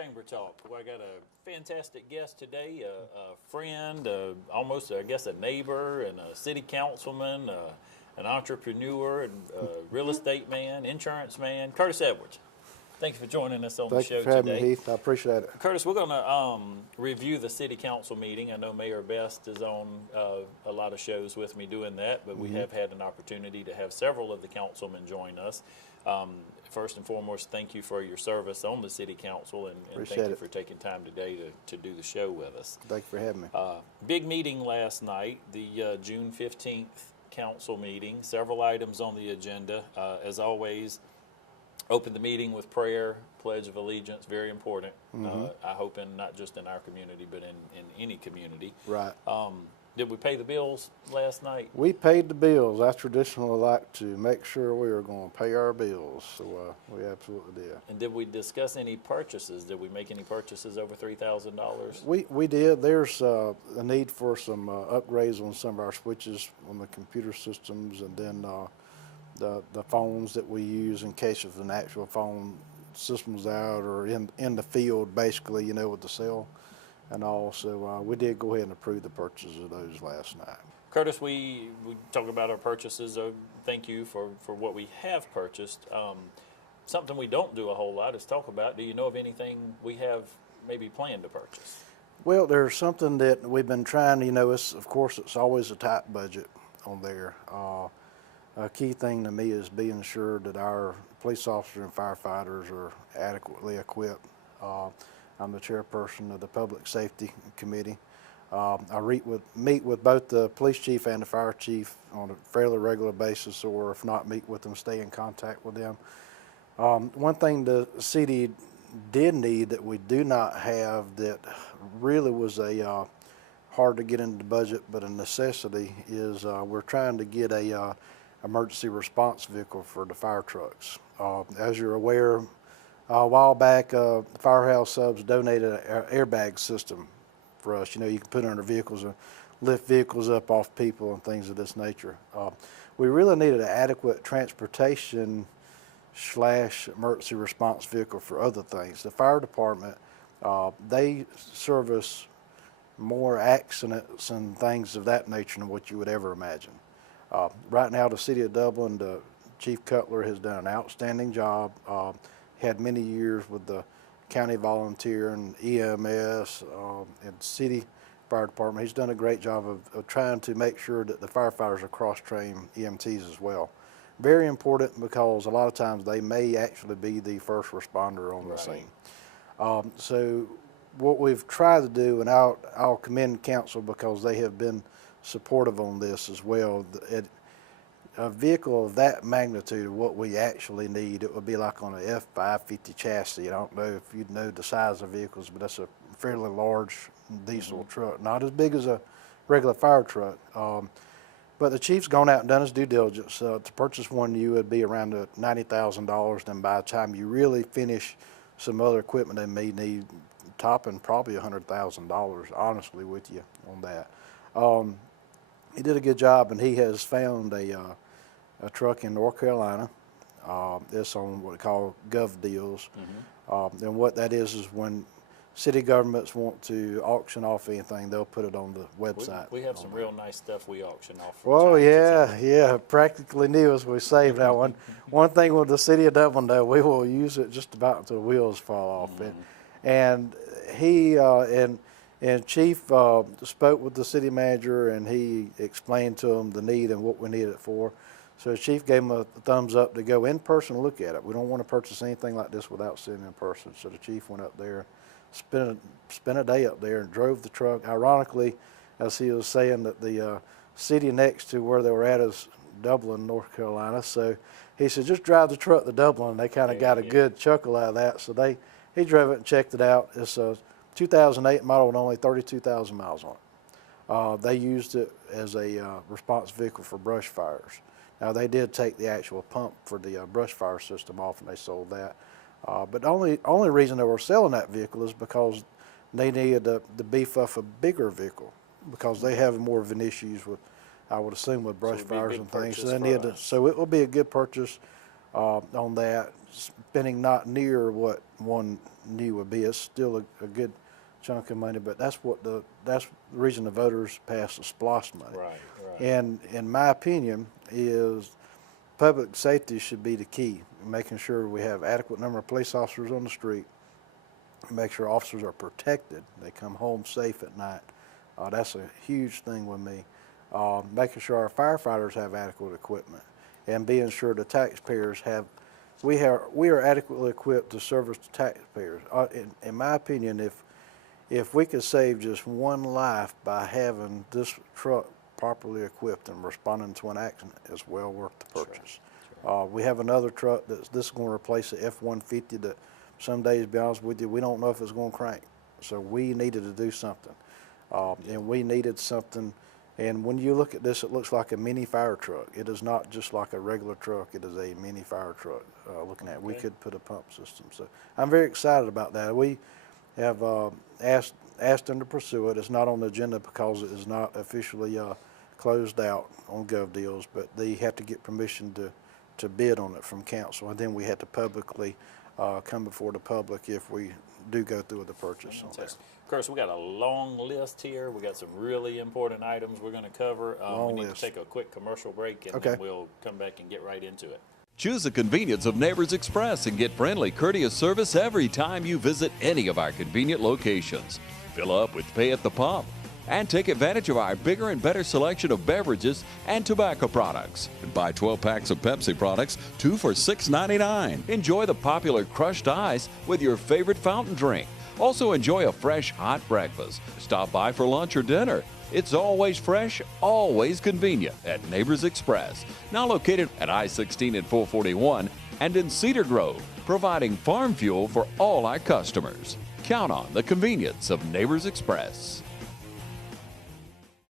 Chamber Talk. Well, I got a fantastic guest today, a friend, almost, I guess, a neighbor, and a city councilman, an entrepreneur, and real estate man, insurance man, Curtis Edwards. Thank you for joining us on the show today. Thank you for having me, Heath. I appreciate it. Curtis, we're going to review the city council meeting. I know Mayor Best is on a lot of shows with me doing that, but we have had an opportunity to have several of the councilmen join us. First and foremost, thank you for your service on the city council, and thank you for taking time today to do the show with us. Thank you for having me. Big meeting last night, the June 15th council meeting. Several items on the agenda. As always, open the meeting with prayer, pledge of allegiance, very important. I hope not just in our community, but in any community. Right. Did we pay the bills last night? We paid the bills. I traditionally like to make sure we are going to pay our bills, so we absolutely did. And did we discuss any purchases? Did we make any purchases over $3,000? We did. There's a need for some upgrades on some of our switches on the computer systems, and then the phones that we use in case if an actual phone system's out or in the field, basically, you know, with the cell and all. So we did go ahead and approve the purchase of those last night. Curtis, we talk about our purchases. Thank you for what we have purchased. Something we don't do a whole lot is talk about. Do you know of anything we have maybe planned to purchase? Well, there's something that we've been trying, you know, of course it's always a tight budget on there. A key thing to me is being sure that our police officers and firefighters are adequately equipped. I'm the chairperson of the Public Safety Committee. I meet with both the police chief and the fire chief on a fairly regular basis, or if not, meet with them, stay in contact with them. One thing the city did need that we do not have that really was a hard to get into the budget, but a necessity is we're trying to get a emergency response vehicle for the fire trucks. As you're aware, a while back, the Firehouse Subs donated an airbag system for us. You know, you can put it under vehicles and lift vehicles up off people and things of this nature. We really needed an adequate transportation / emergency response vehicle for other things. The fire department, they service more accidents and things of that nature than what you would ever imagine. Right now, the city of Dublin, the Chief Cutler has done an outstanding job. Had many years with the county volunteer and EMS and city fire department. He's done a great job of trying to make sure that the firefighters are cross-trained EMTs as well. Very important because a lot of times they may actually be the first responder on the scene. So what we've tried to do, and I'll commend council because they have been supportive on this as well. A vehicle of that magnitude of what we actually need, it would be like on an F-550 chassis. I don't know if you know the size of vehicles, but that's a fairly large diesel truck. Not as big as a regular fire truck. But the chief's gone out and done his due diligence. To purchase one new would be around $90,000. Then by the time you really finish some other equipment, they may need topping probably $100,000, honestly, with you on that. He did a good job, and he has found a truck in North Carolina. It's on what they call gov deals. And what that is when city governments want to auction off anything, they'll put it on the website. We have some real nice stuff we auction off. Well, yeah, practically new as we say now. One thing with the city of Dublin, though, we will use it just about until the wheels fall off. And he and Chief spoke with the city manager, and he explained to him the need and what we need it for. So the chief gave him a thumbs up to go in person and look at it. We don't want to purchase anything like this without seeing it in person. So the chief went up there, spent a day up there and drove the truck. Ironically, as he was saying, that the city next to where they were at is Dublin, North Carolina. So he said, just drive the truck to Dublin. And they kind of got a good chuckle out of that. So he drove it and checked it out. It's a 2008 model with only 32,000 miles on it. They used it as a response vehicle for brush fires. Now they did take the actual pump for the brush fire system off, and they sold that. But the only reason they were selling that vehicle is because they needed to beef up a bigger vehicle because they have more of an issues with, I would assume, with brush fires and things. So they needed so it will be a good purchase. on that, spending not near what one new would be. It's still a good chunk of money, but that's the reason the voters passed the SPLOST money. Right, right. And in my opinion, is public safety should be the key, making sure we have adequate number of police officers on the street, make sure officers are protected, they come home safe at night. That's a huge thing with me. Making sure our firefighters have adequate equipment, and being sure the taxpayers we are adequately equipped to service the taxpayers. In my opinion, if we could save just one life by having this truck properly equipped and responding to an accident, it's well worth the purchase. Sure. We have another truck this is going to replace the F-150 that some days, to be honest with you, we don't know if it's going to crank. So we needed to do something. And we needed something. And when you look at this, it looks like a mini fire truck. It is not just like a regular truck. It is a mini fire truck. Looking at, we could put a pump system. So I'm very excited about that. We have asked them to pursue it. It's not on the agenda because it is not officially closed out on Gov Deals, but they have to get permission to bid on it from council, and then we had to publicly come before the public if we do go through with the purchase. Of course, we got a long list here. We got some really important items we're going to cover. We need to take a quick commercial break, and then we'll come back and get right into it. Choose the convenience of Neighbors Express and get friendly, courteous service every time you visit any of our convenient locations. Fill up with pay at the pump and take advantage of our bigger and better selection of beverages and tobacco products. Buy 12 packs of Pepsi products, 2 for $6.99. Enjoy the popular crushed ice with your favorite fountain drink. Also enjoy a fresh, hot breakfast. Stop by for lunch or dinner. It's always fresh, always convenient at Neighbors Express, now located at I-16 and 441 and in Cedar Grove, providing farm fuel for all our customers. Count on the convenience of Neighbors Express.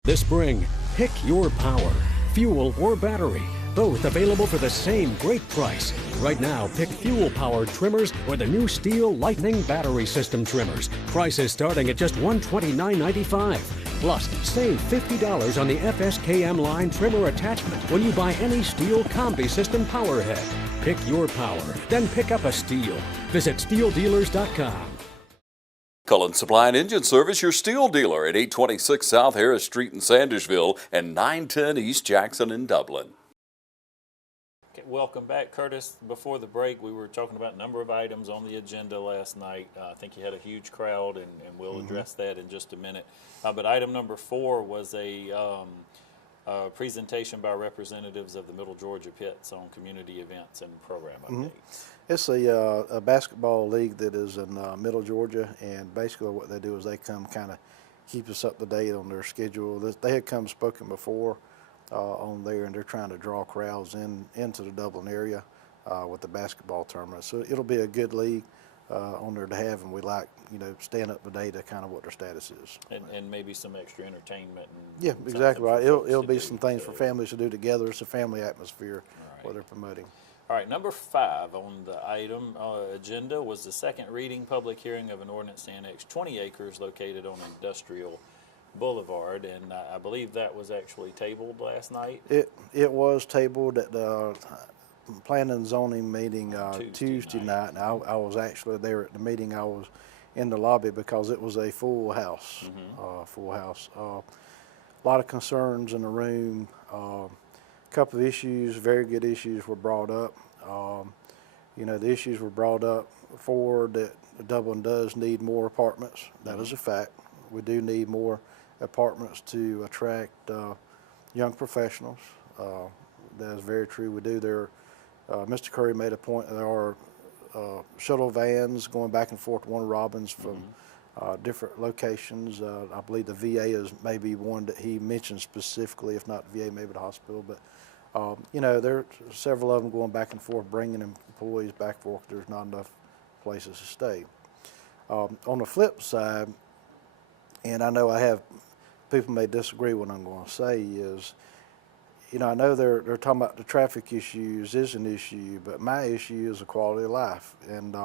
This spring, pick your power, fuel or battery. Both available for the same great price. Right now, pick fuel-powered trimmers or the new Steel Lightning battery system trimmers. Prices starting at just $129.95. Plus, save $50 on the FSKM line trimmer attachment when you buy any Steel Combi System power head. Pick your power, then pick up a Steel. Visit SteelDealers.com. Cullen Supply and Engine Service, your Steel dealer at 826 South Harris Street in Sandersville and 910 East Jackson in Dublin. Okay, welcome back, Curtis. Before the break, we were talking about a number of items on the agenda last night. I think you had a huge crowd, and we'll address that in just a minute. But item number 4 was a presentation by representatives of the Middle Georgia Pits on community events and program updates. It's a basketball league that is in Middle Georgia, and basically what they do is they come kind of keep us up to date on their schedule. They had come spoken before on there, and they're trying to draw crowds into the Dublin area with the basketball tournament. So it'll be a good league on there to have, and we like, staying up to date of kind of what their status is. And maybe some extra entertainment. And yeah, exactly right. It'll be some things for families to do together. It's a family atmosphere what they're promoting. All right, number 5 on the item agenda was the second reading public hearing of an ordinance to annex 20 acres located on Industrial Boulevard, and I believe that was actually tabled last night. It was tabled at the Planning and Zoning meeting Tuesday night, and I was actually there at the meeting. I was in the lobby because it was a full house. A lot of concerns in the room. Couple of issues, very good issues were brought up. The issues were brought up that Dublin does need more apartments. That is a fact. We do need more apartments to attract young professionals. That is very true. We do. Mr. Curry made a point that there are shuttle vans going back and forth to Warner Robins from different locations. I believe the VA is maybe one that he mentioned specifically, if not the VA, maybe the hospital. But there are several of them going back and forth, bringing employees back and forth. There's not enough places to stay. On the flip side, and I know people may disagree with what I'm going to say, is, I know they're talking about the traffic issues is an issue, but my issue is the quality of life. And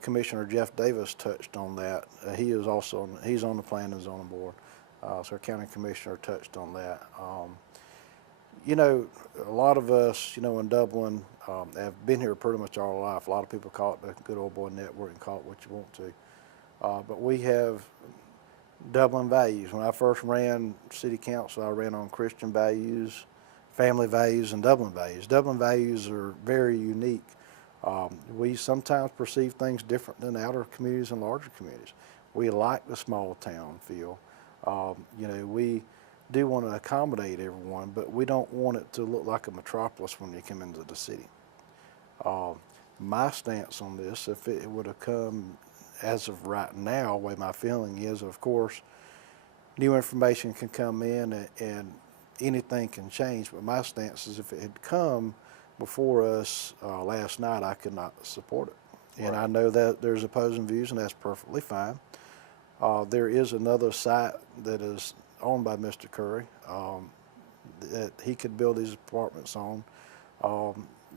Commissioner Jeff Davis touched on that. He's on the Planning and Zoning Board. So our county commissioner touched on that. you know, a lot of us, you know, in Dublin have been here pretty much all our life. A lot of people call it the good old boy network and call it what you want to. But we have Dublin values. When I first ran city council, I ran on Christian values, family values, and Dublin values. Dublin values are very unique. We sometimes perceive things different than outer communities and larger communities. We like the small town feel. You know, we do want to accommodate everyone, but we don't want it to look like a metropolis when you come into the city. My stance on this, if it would have come as of right now, the way my feeling is, of course, new information can come in and anything can change, but my stance is if it had come before us last night, I could not support it. And I know that there's opposing views, and that's perfectly fine. There is another site that is owned by Mr. Curry that he could build these apartments on.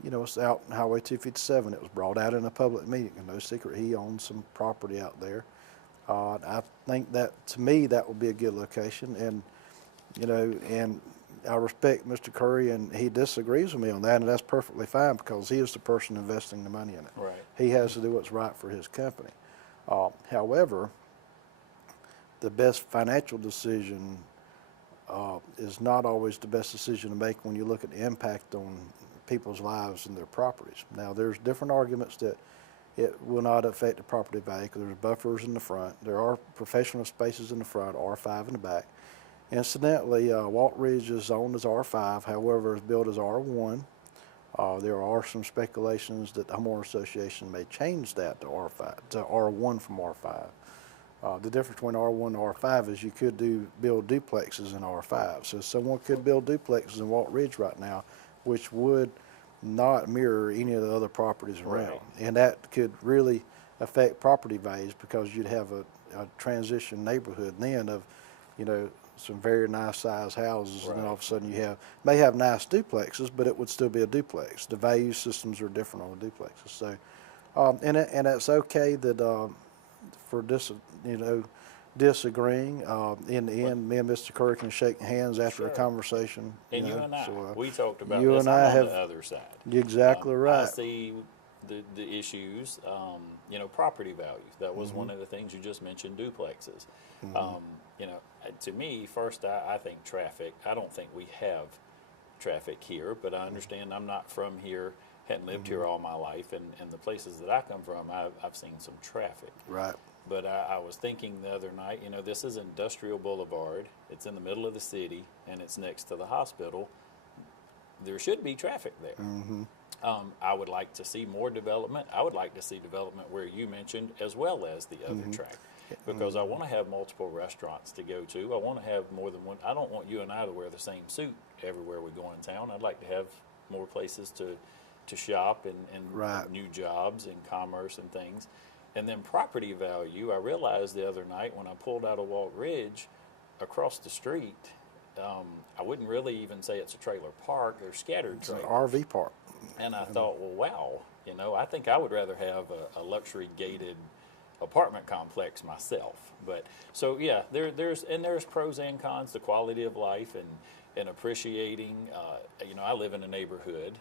You know, it's out on Highway 257. It was brought out in a public meeting, and no secret he owns some property out there. I think that, to me, that would be a good location. And, you know, and I respect Mr. Curry, and he disagrees with me on that, and that's perfectly fine because he is the person investing the money in it. Right. He has to do what's right for his company. However, the best financial decision is not always the best decision to make when you look at the impact on people's lives and their properties. Now, there's different arguments that it will not affect the property value because there's buffers in the front. There are professional spaces in the front, R5 in the back. Incidentally, Walt Ridge is zoned as R5, however, it's built as R1. There are some speculations that the homeowner association may change that to R1 from R5. The difference between R1 and R5 is you could build duplexes in R5. So someone could build duplexes in Walt Ridge right now, which would not mirror any of the other properties around. Right. And that could really affect property values because you'd have a transition neighborhood then of, you know, some very nice sized houses, and then all of a sudden you may have nice duplexes, but it would still be a duplex. The value systems are different on the duplexes. So, and it's okay that for disagreeing. In the end, me and Mr. Curry can shake hands after a conversation. And you and I, we talked about you this. and I I'm have on the other side. You're exactly right. I see the issues. You know, property value. That was one of the things you just mentioned. Duplexes. You know, to me, first, I think traffic. I don't think we have traffic here, but I understand I'm not from here. Hadn't lived here all my life, and the places that I come from, I've seen some traffic. Right. But I was thinking the other night, you know, this is Industrial Boulevard. It's in the middle of the city, and it's next to the hospital. There should be traffic there. I would like to see more development. I would like to see development where you mentioned, as well as the other track, because I want to have multiple restaurants to go to. I want to have more than one. I don't want you and I to wear the same suit everywhere we go in town. I'd like to have more places to shop and new jobs and commerce and things. And then property value, I realized the other night when I pulled out of Walt Ridge, across the street, I wouldn't really even say it's a trailer park. They're scattered trailers. It's an RV park. And I thought, well, wow, you know, I think I would rather have a luxury gated apartment complex myself. But so yeah, there's pros and cons to quality of life and appreciating. You know, I live in a neighborhood.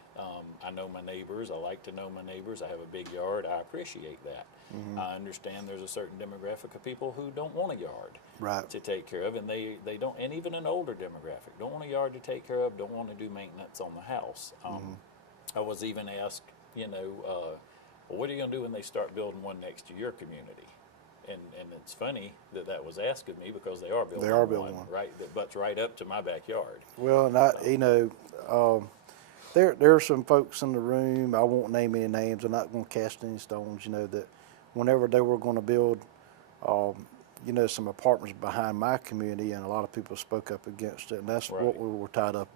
I know my neighbors. I like to know my neighbors. I have a big yard. I appreciate that. I understand there's a certain demographic of people who don't want a yard to take care of, and they don't, and even an older demographic don't want a yard to take care of, don't want to do maintenance on the house. I was even asked, you know, well, what are you going to do when they start building one next to your community? And it's funny that was asked of me because they are building one, right, that butts right up to my backyard. Well, and you know, there are some folks in the room, I won't name any names, I'm not going to cast any stones, you know, that whenever they were going to build, you know, some apartments behind my community, and a lot of people spoke up against it, and that's what we were tied up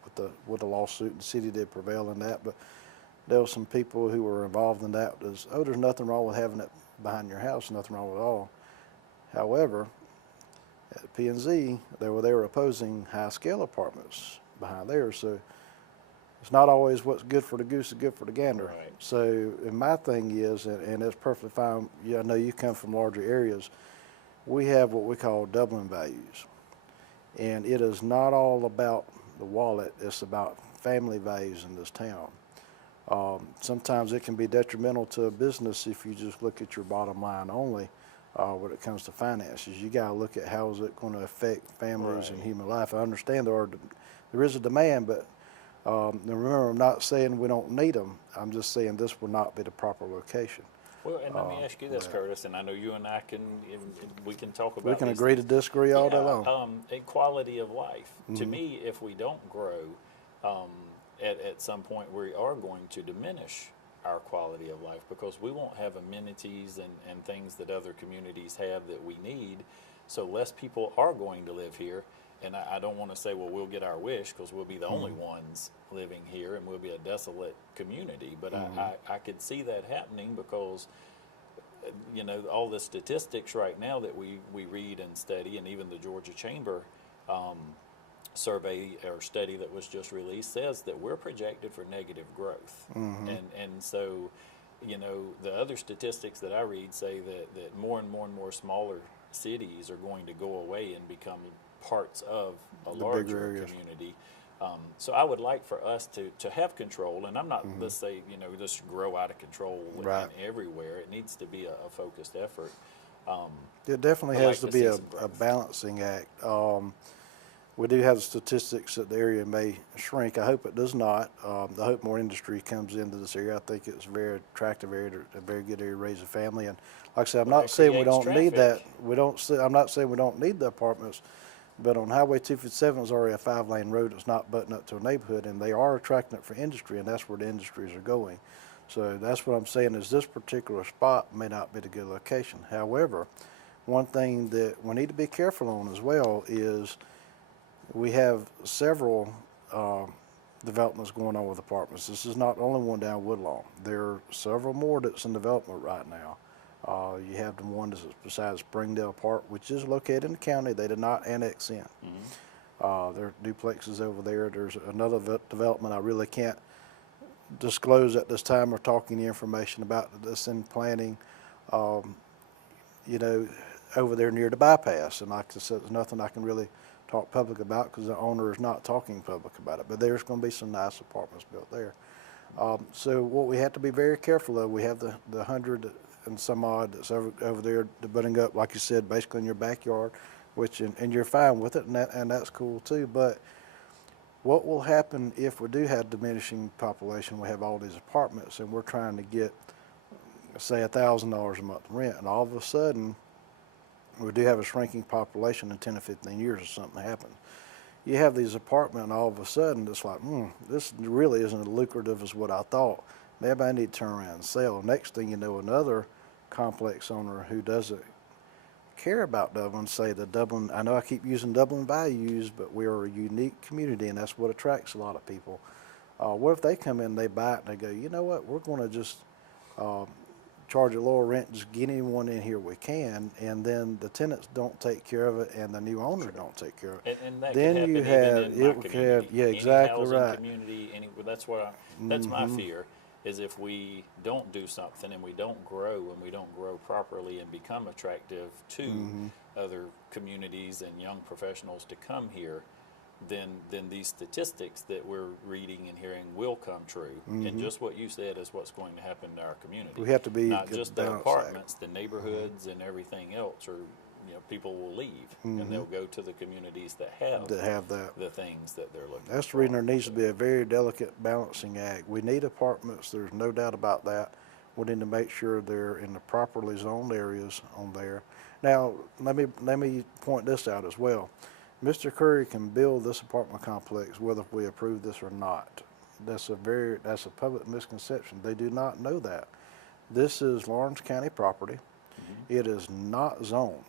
with the lawsuit, and the city did prevail in that, but there were some people who were involved in that. There's nothing wrong with having it behind your house, nothing wrong with it all. However, at P&Z, they were opposing high-scale apartments behind there, so it's not always what's good for the goose is good for the gander. Right. So, and my thing is, and it's perfectly fine, I know you come from larger areas, we have what we call Dublin values. And it is not all about the wallet. It's about family values in this town. Sometimes it can be detrimental to a business if you just look at your bottom line only when it comes to finances. You got to look at how is it going to affect families and human life. I understand there is a demand, but now remember, I'm not saying we don't need them. I'm just saying this will not be the proper location. Well, and let me ask you this, Curtis, and I know you and I we can talk about We can these agree things. to disagree all day long. A quality of life. To me, if we don't grow, at some point we are going to diminish our quality of life because we won't have amenities and things that other communities have that we need. So less people are going to live here. And I don't want to say, well, we'll get our wish because we'll be the only ones living here and we'll be a desolate community. But I could see that happening because, you know, all the statistics right now that we read and study, and even the Georgia Chamber survey or study that was just released says that we're projected for negative growth. And so, you know, the other statistics that I read say that more and more smaller cities are going to go away and become parts of a larger community. So I would like for us to have control, and I'm not, let's say, you know, just grow out of control and everywhere. It needs to be a focused effort. It definitely has to be a balancing act. We do have statistics that the area may shrink. I hope it does not. I hope more industry comes into this area. I think it's a very attractive area, a very good area to raise a family. And like I said, I'm not saying we don't need that. I'm not saying we don't need the apartments, but on Highway 257 is already a 5-lane road. It's not buttoned up to a neighborhood, and they are attracting it for industry, and that's where the industries are going. So that's what I'm saying is this particular spot may not be the good location. However, one thing that we need to be careful on as well is we have several developments going on with apartments. This is not the only one down Woodlawn. There are several more that's in development right now. You have the one that's beside Springdale Park, which is located in the county. They did not annex in. There are duplexes over there. There's another development I really can't disclose at this time or talk any information about this in planning, you know, over there near the bypass. And like I said, there's nothing I can really talk public about because the owner is not talking public about it. But there's going to be some nice apartments built there. So what we have to be very careful of, we have the 100 and some odd that's over there building up, like you said, basically in your backyard, which and you're fine with it, and that's cool too. But what will happen if we do have diminishing population? We have all these apartments, and we're trying to get, say, $1,000 a month rent, and all of a sudden, we do have a shrinking population in 10 to 15 years if something happens. You have these apartments, and all of a sudden, it's like, this really isn't as lucrative as what I thought. Maybe I need to turn around and sell. Next thing you know, another complex owner who doesn't care about Dublin, say the Dublin, I know I keep using Dublin values, but we are a unique community, and that's what attracts a lot of people. What if they come in, they buy it, and they go, you know what, we're going to just charge a lower rent, just get anyone in here we can, and then the tenants don't take care of it, and the new owner don't take care of it. And that then can you happen have even in my community. yeah, any exactly housing right. Community, that's what that's my fear. Is if we don't do something and we don't grow and we don't grow properly and become attractive to other communities and young professionals to come here, then these statistics that we're reading and hearing will come true. And just what you said is what's going to happen to our community. We have to be not just the balanced apartments, the neighborhoods and everything else, or people will leave and they'll go to the communities that have the things that they're looking for. That's the reason there needs to be a very delicate balancing act. We need apartments, there's no doubt about that. We need to make sure they're in the properly zoned areas on there. Now, let me point this out as well. Mr. Curry can build this apartment complex whether we approve this or not. That's a public misconception. They do not know that. This is Lawrence County property. It is not zoned.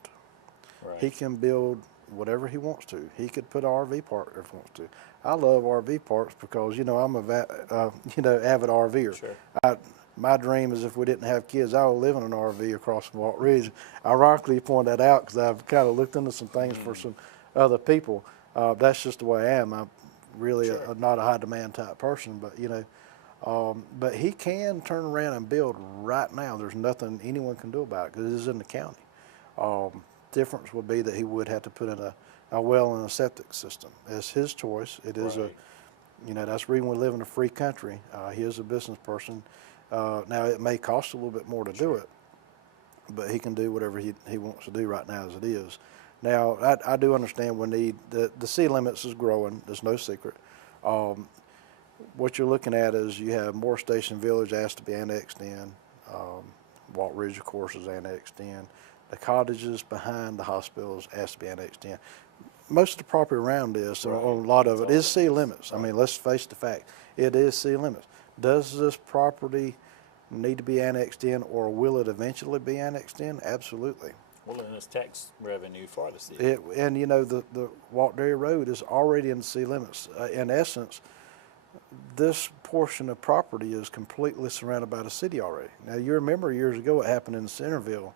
Right. He can build whatever he wants to. He could put an RV park if he wants to. I love RV parks because, I'm a avid RVer. Sure. My dream is if we didn't have kids, I would live in an RV across from Walt Ridge. Ironically, you point that out because I've kind of looked into some things for some other people. That's just the way I am. I'm really not a high demand type person, but he can turn around and build right now. There's nothing anyone can do about it because it is in the county. Difference would be that he would have to put in a a well and a septic system. It's his choice. It is Right. that's the reason we live in a free country. He is a business person. Now, it may cost a little bit more to do it, but he can do whatever he wants to do right now as it is. Now, I do understand we need, the city limits is growing, there's no secret. What you're looking at is you have Moore Station Village asked to be annexed in. Walt Ridge, of course, is annexed in. The cottages behind the hospitals asked to be annexed in. Most of the property around this, or a lot of it, is city limits. I mean, let's face the fact, it is city limits. Does this property need to be annexed in, or will it eventually be annexed in? Absolutely. Well, and it's tax revenue for the city. The Walt Dairy Road is already in the city limits. In essence, this portion of property is completely surrounded by the city already. Now, you remember years ago what happened in Centerville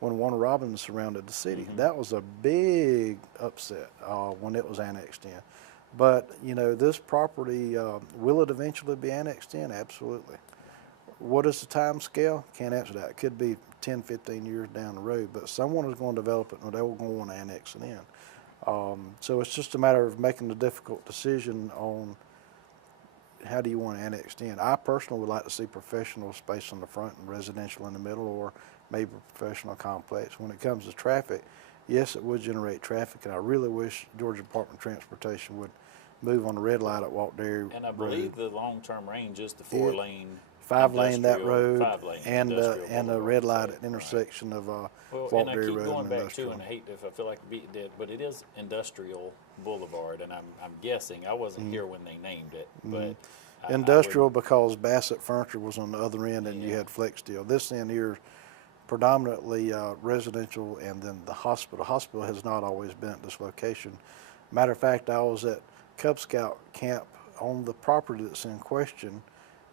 when Warner Robins surrounded the city. That was a big upset when it was annexed in. But, this property, will it eventually be annexed in? Absolutely. What is the time scale? Can't answer that. It could be 10, 15 years down the road, but someone is going to develop it and they're going to want to annex it in. So it's just a matter of making the difficult decision on how do you want it annexed in. I personally would like to see professional space on the front and residential in the middle, or maybe a professional complex. When it comes to traffic, yes, it would generate traffic, and I really wish Georgia Department of Transportation would move on the red light at Walt Dairy And I believe the long-term range is the 4-lane. 5-lane that road, 5-lane and the industrial red light boulevard, at intersection of Well, Walt and I Dairy keep Road going and back industrial. to, and I hate if I feel like beating dead, but it is Industrial Boulevard, and I'm guessing, I wasn't here when they named it, but I Industrial would- because Bassett Furniture was on the other end, and you had Flex Steel. This end here is predominantly residential, and then the hospital. Hospital has not always been at this location. Matter of fact, I was at Cub Scout camp on the property that's in question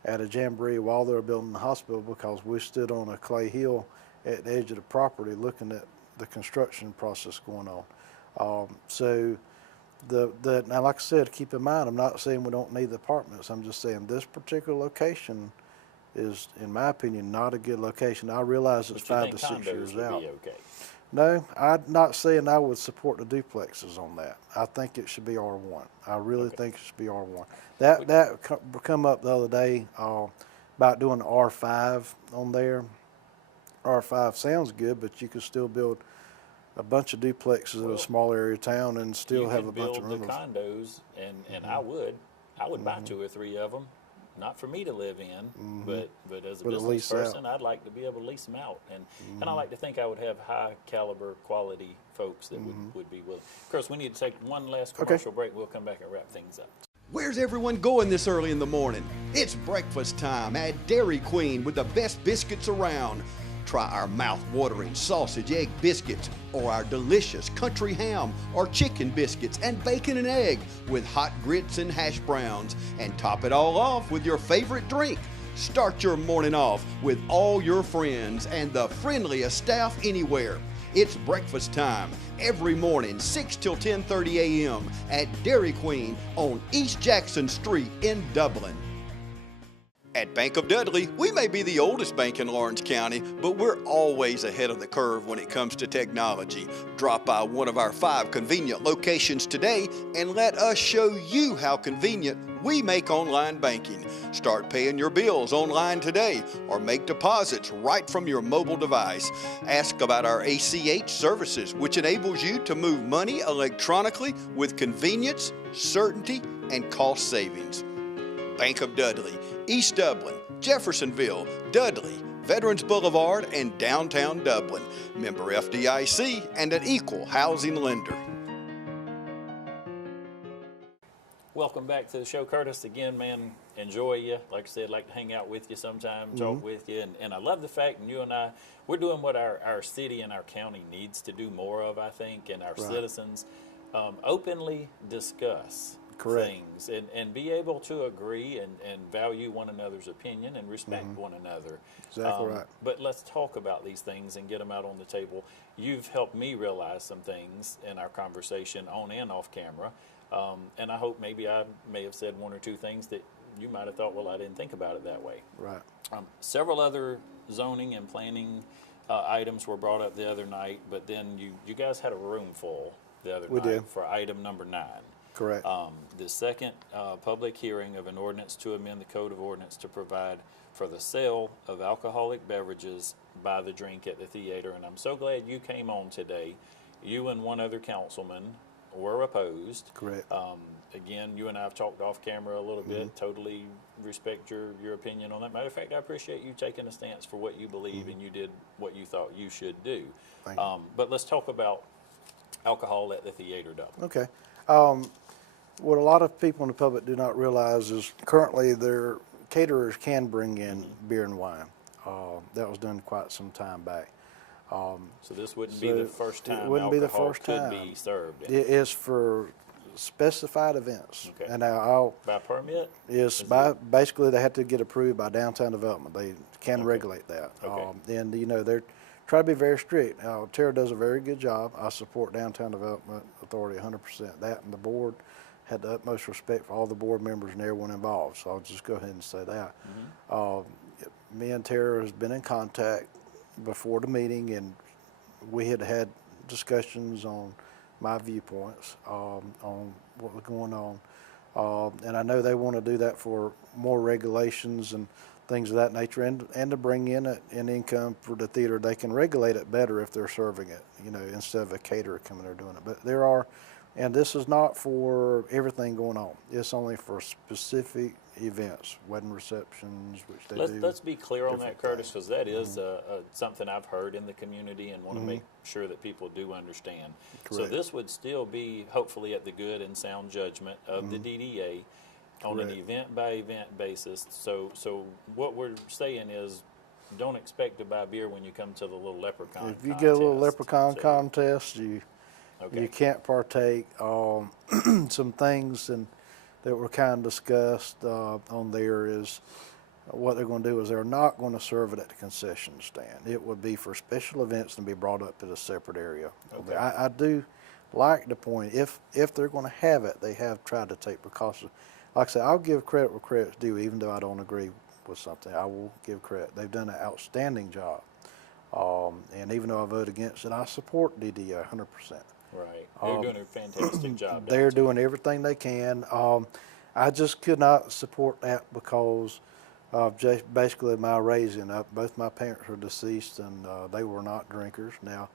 at a jamboree while they were building the hospital, because we stood on a clay hill at the edge of the property looking at the construction process going on. Now, like I said, keep in mind, I'm not saying we don't need the apartments. I'm just saying this particular location is, in my opinion, not a good location. I realize it's But you 5 think to 6 condos years would out. be okay? No, I'm not saying I would support the duplexes on that. I think it should be R1. I really think it should be R1. That come up the other day about doing R5 on there. R5 sounds good, but you could still build a bunch of duplexes in a small area of town and still You have could a bunch of build the rentals. condos, and I would buy 2 or 3 of them, not for me to live in, but as a But at business least out. person, I'd like to be able to lease them out, and I like to think I would have high caliber quality folks that would be willing. Chris, we need to take one last commercial break. We'll come back and wrap things up. Where's everyone going this early in the morning? It's breakfast time at Dairy Queen with the best biscuits around. Try our mouth-watering sausage egg biscuits, or our delicious country ham or chicken biscuits and bacon and egg with hot grits and hash browns. And top it all off with your favorite drink. Start your morning off with all your friends and the friendliest staff anywhere. It's breakfast time every morning, 6 till 10:30 a.m. at Dairy Queen on East Jackson Street in Dublin. At Bank of Dudley, we may be the oldest bank in Lawrence County, but we're always ahead of the curve when it comes to technology. Drop by one of our 5 convenient locations today and let us show you how convenient we make online banking. Start paying your bills online today or make deposits right from your mobile device. Ask about our ACH services, which enables you to move money electronically with convenience, certainty, and cost savings. Bank of Dudley, East Dublin, Jeffersonville, Dudley, Veterans Boulevard, and downtown Dublin. Member FDIC and an equal housing lender. Welcome back to the show, Curtis. Again, man, enjoy you. Like I said, like to hang out with you sometime, talk with you. And I love the fact, and you and I, we're doing what our city and our county needs to do more of, I think, and our citizens openly discuss things and be able to agree and value one another's opinion and respect one another. Exactly right. But let's talk about these things and get them out on the table. You've helped me realize some things in our conversation on and off camera. And I hope maybe I may have said 1 or 2 things that you might have thought, well, I didn't think about it that way. Right. Several other zoning and planning items were brought up the other night, but then you guys had a room full the other We night did. for item number 9. Correct. The second public hearing of an ordinance to amend the Code of Ordinance to provide for the sale of alcoholic beverages by the drink at the theater. And I'm so glad you came on today. You and one other councilman were opposed. Correct. Again, you and I have talked off camera a little bit. Totally respect your opinion on that. Matter of fact, I appreciate you taking a stance for what you believe, and you did what you thought you should do. Thank you. But let's talk about alcohol at the theater, Double. Okay. What a lot of people in the public do not realize is currently their caterers can bring in beer and wine. That was done quite some time back. So this wouldn't be the first it time wouldn't be the alcohol first could time. be served. It is for specified events. Okay. And I'll By permit? is by basically they have to get approved by downtown development. They can regulate that. Okay. And you know they're trying to be very strict. Tara does a very good job. I support downtown development authority 100%. That and the board had the utmost respect for all the board members and everyone involved. So I'll just go ahead and say that. Me and Tara has been in contact before the meeting, and we had had discussions on my viewpoints on what was going on. And I know they want to do that for more regulations and things of that nature, and to bring in an income for the theater. They can regulate it better if they're serving it, you know, instead of a caterer coming there doing it. But there are, and this is not for everything going on. It's only for specific events, wedding receptions, which they do. Let's be clear on that, different Curtis, because that is something I've heard in the community and want to make sure that people do understand. So Correct. this would still be hopefully at the good and sound judgment of the DDA on an Correct. event by event basis. So what we're saying is, don't expect to buy beer when you come to the little leprechaun If you get a little contest. leprechaun So- contest, you Okay. can't partake. Some things that were kind of discussed on there is what they're going to do is they're not going to serve it at the concession stand. It would be for special events and be brought up at a separate area. Okay. I do like the point, if they're going to have it, they have tried to take precautions. Like I said, I'll give credit where credit's due, even though I don't agree with something. I will give credit. They've done an outstanding job. And even though I vote against it, I support DDA 100%. Right. They're doing a fantastic job. They're downtown. doing everything they can. I just could not support that because of just basically my raising up. Both my parents are deceased, and they were not drinkers. Now,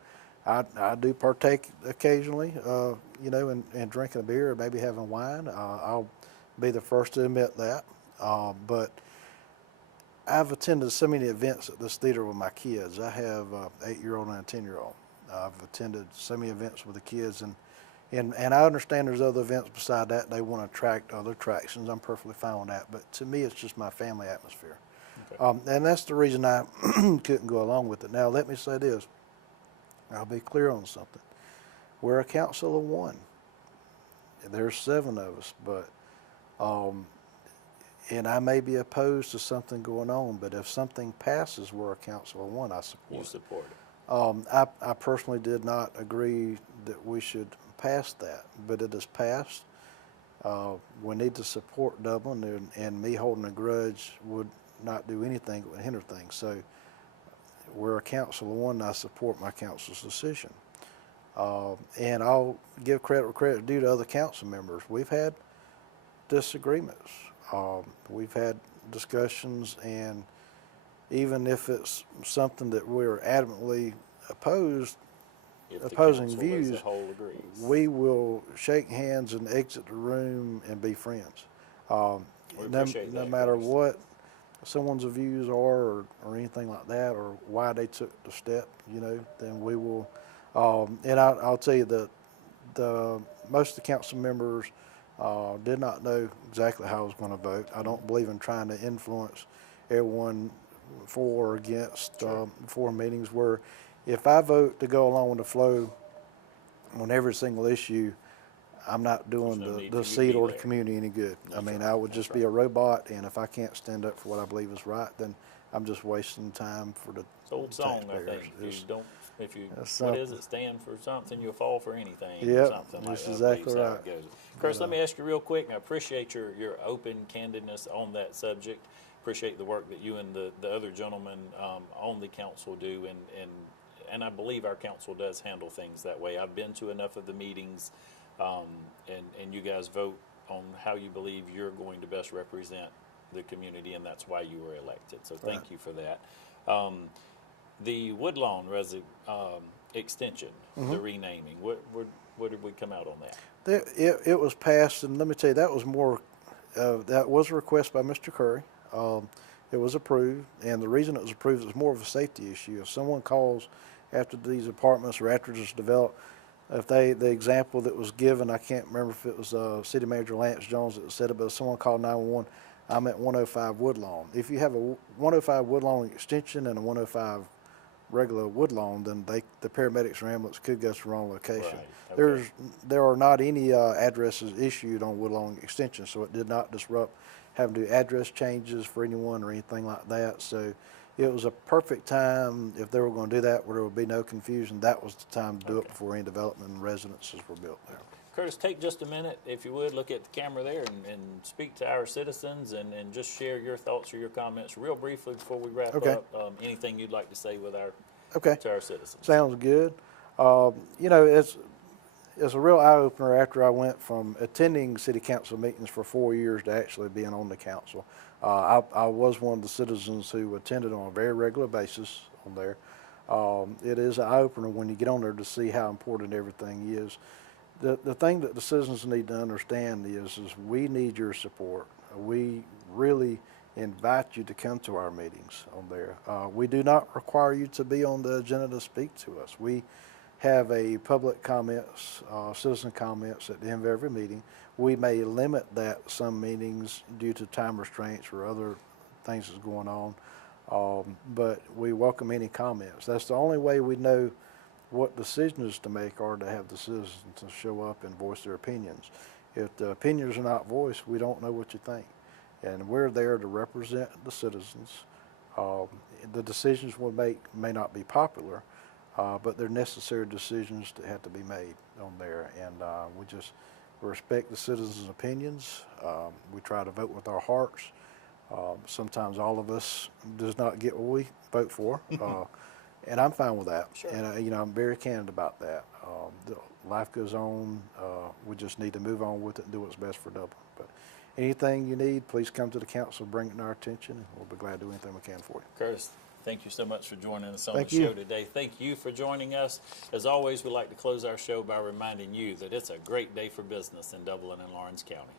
I do partake occasionally, you know, in drinking a beer or maybe having wine. I'll be the first to admit that. But I've attended so many events at this theater with my kids. I have an 8-year-old and a 10-year-old. I've attended so many events with the kids, and I understand there's other events beside that. They want to attract other attractions. I'm perfectly fine with that. But to me, it's just my family atmosphere. Okay. And that's the reason I couldn't go along with it. Now, let me say this. I'll be clear on something. We're a council of one. There's 7 of us, but and I may be opposed to something going on, but if something passes, we're a council of one. I support You it. support it. I personally did not agree that we should pass that, but it has passed. We need to support Dublin, and me holding a grudge would not do anything that would hinder things. So we're a council of one, and I support my council's decision. And I'll give credit where credit is due to other council members. We've had disagreements. We've had discussions, and even if it's something that we're adamantly If the opposing council views, as a whole agrees. we will shake hands and exit the room and be friends. We appreciate No that, matter Curtis. what someone's views are, or anything like that, or why they took the step, you know, then we will. And I'll tell you that most of the council members did not know exactly how I was going to vote. I don't believe in trying to influence everyone for or against before meetings, where if I vote to go along with the flow on every single issue, I'm not doing There's no need for the you to seat be or the there. community any good. I That's mean, right. I would That's just be a robot, and if I can't stand up for what I believe is right, then I'm just wasting time for the It's an old song, I taxpayers. think. That's What something. is it? Stand for something, you'll fall for anything. or Yep, something like that's that. I exactly believe is how right. it goes. Chris, let me ask you real quick. I appreciate your open candidness on that subject. Appreciate the work that you and the other gentlemen on the council do, and and I believe our council does handle things that way. I've been to enough of the meetings, and you guys vote on how you believe you're going to best represent the community, and that's why you were elected. So thank you for that. The Woodlawn extension, the renaming, what did we come out on that? It was passed, and let me tell you, that was more, that was a request by Mr. Curry. It was approved, and the reason it was approved is more of a safety issue. If someone calls after these apartments or after it's developed, if the example that was given, I can't remember if it was City Manager Lance Jones that said it, but if someone called 911, I'm at 105 Woodlawn. If you have a 105 Woodlawn extension and a 105 regular Woodlawn, then the paramedics or ambulance could go to the wrong location. Right. Okay. There are not any addresses issued on Woodlawn extension, so it did not disrupt having to do address changes for anyone or anything like that. So it was a perfect time, if they were going to do that where there would be no confusion, that was the time to do it before any development and residences were built there. Curtis, take just a minute, if you would, look at the camera there and speak to our citizens and just share your thoughts or your comments real briefly before we wrap up. Anything you'd like to say with to our citizens. Sounds good. You know, it's a real eye-opener after I went from attending city council meetings for 4 years to actually being on the council. I was one of the citizens who attended on a very regular basis on there. It is an eye-opener when you get on there to see how important everything is. The thing that the citizens need to understand is we need your support. We really invite you to come to our meetings on there. We do not require you to be on the agenda to speak to us. We have a public comments, citizen comments at the end of every meeting. We may limit that some meetings due to time restraints or other things that's going on, but we welcome any comments. That's the only way we know what decisions to make are to have the citizens to show up and voice their opinions. If the opinions are not voiced, we don't know what you think. And we're there to represent the citizens. The decisions we make may not be popular, but they're necessary decisions that have to be made on there. And we respect the citizens' opinions. We try to vote with our hearts. Sometimes all of us does not get what we vote for. And I'm fine with that. Sure. And, you know, I'm very candid about that. Life goes on. We just need to move on with it and do what's best for Dublin. But anything you need, please come to the council, bring it to our attention, and we'll be glad to do anything we can for you. Curtis, thank you so much for joining us on Thank the you. show today. Thank you for joining us. As always, we like to close our show by reminding you that it's a great day for business in Dublin and Lawrence County.